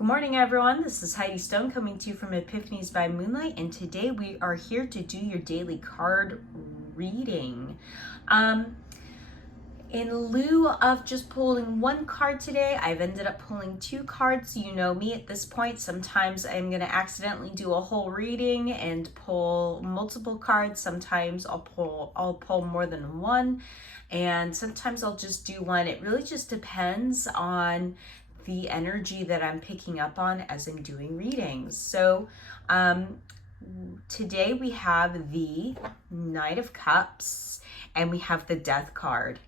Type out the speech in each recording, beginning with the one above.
Good morning, everyone. This is Heidi Stone coming to you from Epiphanies by Moonlight, and today we are here to do your daily card reading. In lieu of just pulling one card today, I've ended up pulling two cards. You know me at this point. Sometimes I'm going to accidentally do a whole reading and pull multiple cards. Sometimes I'll pull more than one, and sometimes I'll just do one. It really just depends on the energy that I'm picking up on as I'm doing readings. So today we have the Knight of Cups and we have the Death card.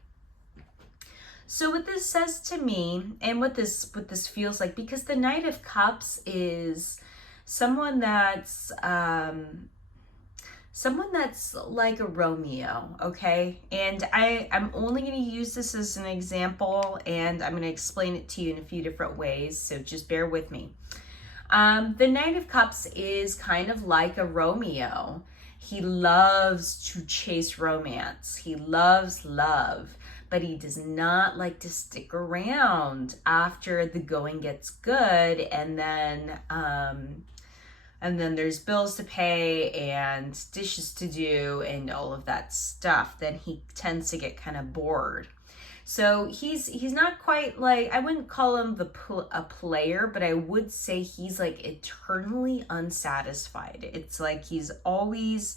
So what this says to me and what this feels like, because the Knight of Cups is someone that's like a Romeo, okay? And I'm only going to use this as an example, and I'm going to explain it to you in a few different ways, so just bear with me. The Knight of Cups is kind of like a Romeo. He loves to chase romance. He loves love, but he does not like to stick around after the going gets good, and then there's bills to pay and dishes to do and all of that stuff. Then he tends to get kind of bored. So he's not quite like, I wouldn't call him a player, but I would say he's like eternally unsatisfied. It's like he's always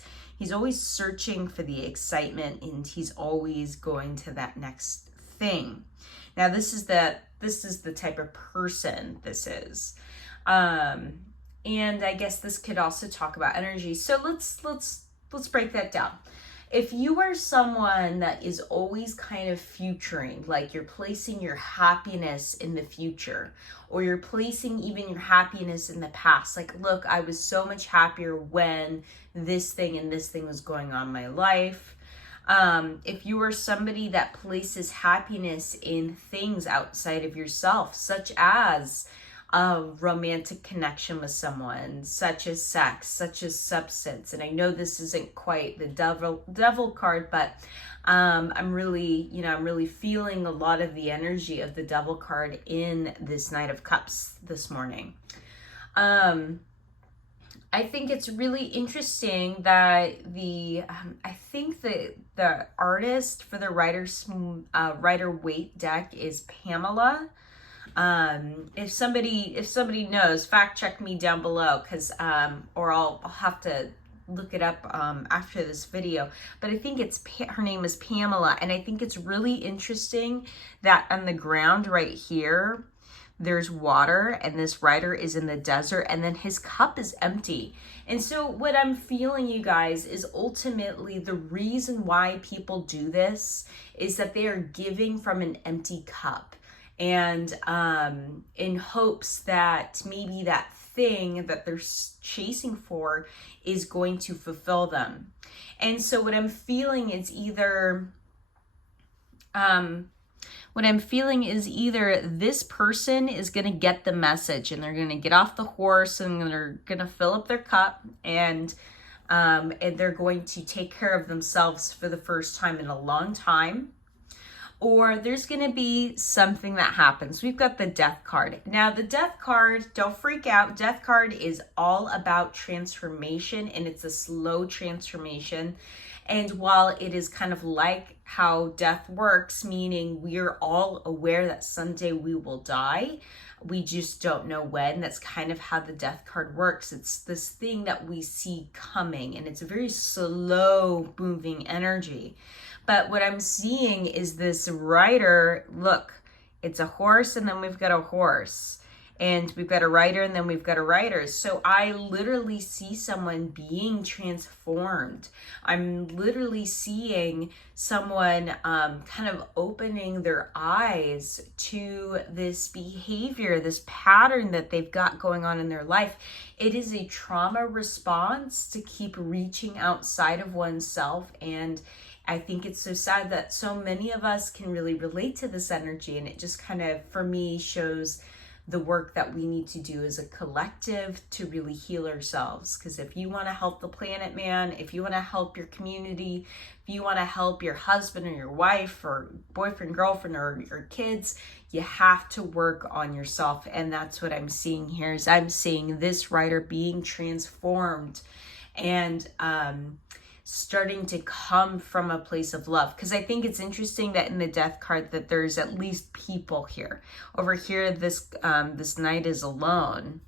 searching for the excitement, and he's always going to that next thing. Now this is the type of person this is. And I guess this could also talk about energy. So let's break that down. If you are someone that is always kind of futuring, like you're placing your happiness in the future, or you're placing even your happiness in the past, like, look, I was so much happier when this thing and this thing was going on in my life. If you are somebody that places happiness in things outside of yourself, such as a romantic connection with someone, such as sex, such as substance. And I know this isn't quite the devil card, but I'm really feeling a lot of the energy of the Devil card in this Knight of Cups this morning. I think it's really interesting that I think the artist for the Rider-Waite deck is Pamela. If somebody knows, fact check me down below, because or I'll have to look it up after this video. But I think her name is Pamela, and I think it's really interesting that on the ground right here there's water, and this rider is in the desert, and then his cup is empty. And so what I'm feeling, you guys, is ultimately the reason why people do this is that they are giving from an empty cup. And in hopes that maybe that thing that they're chasing for is going to fulfill them. And so what I'm feeling is either this person is going to get the message, and they're going to get off the horse, and they're going to fill up their cup, and they're going to take care of themselves for the first time in a long time. Or there's going to be something that happens. We've got the Death card. Now, the Death card, don't freak out. Death card is all about transformation, and it's a slow transformation. And while it is kind of like how death works, meaning we're all aware that someday we will die, we just don't know when. That's kind of how the Death card works. It's this thing that we see coming, and it's a very slow moving energy. But what I'm seeing is this rider, look, it's a horse, and then we've got a horse, and we've got a rider, and then we've got a rider. So I literally see someone being transformed. I'm literally seeing someone kind of opening their eyes to this behavior, this pattern that they've got going on in their life. It is a trauma response to keep reaching outside of oneself, and I think it's so sad that so many of us can really relate to this energy, and it just kind of, for me, shows the work that we need to do as a collective to really heal ourselves. Because if you want to help the planet, man, if you want to help your community, if you want to help your husband or your wife or boyfriend, girlfriend, or your kids, you have to work on yourself. And that's what I'm seeing here, is I'm seeing this writer being transformed and starting to come from a place of love. Because I think it's interesting that in the death card that there's at least people here. Over here, this knight is alone.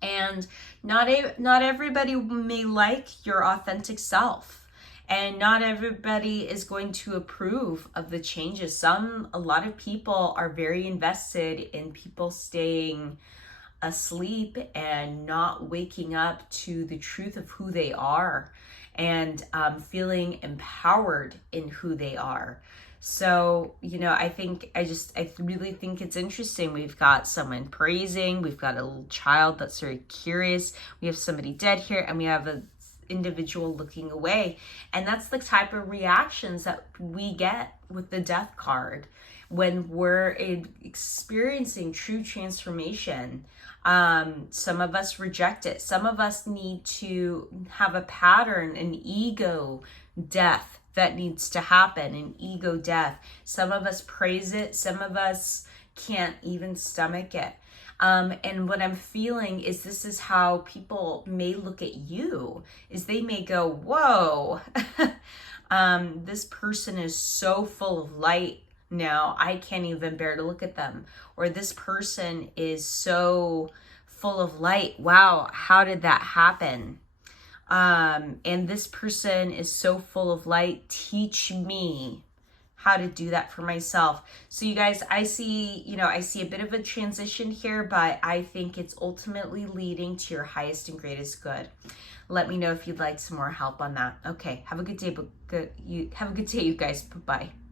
And not everybody may like your authentic self. And not everybody is going to approve of the changes. A lot of people are very invested in people staying asleep and not waking up to the truth of who they are, and feeling empowered in who they are. So, I really think it's interesting. We've got someone praising, we've got a little child that's very curious, we have somebody dead here, and we have an individual looking away. And that's the type of reactions that we get with the death card when we're experiencing true transformation. Some of us reject it. Some of us need to have a pattern, an ego death that needs to happen, an ego death. Some of us praise it. Some of us can't even stomach it. And what I'm feeling is this is how people may look at you, is they may go, whoa, this person is so full of light now, I can't even bear to look at them. Or this person is so full of light. Wow, how did that happen? And this person is so full of light. Teach me how to do that for myself. So you guys, I see a bit of a transition here, but I think it's ultimately leading to your highest and greatest good. Let me know if you'd like some more help on that. Okay, have a good day, you guys. Bye-bye.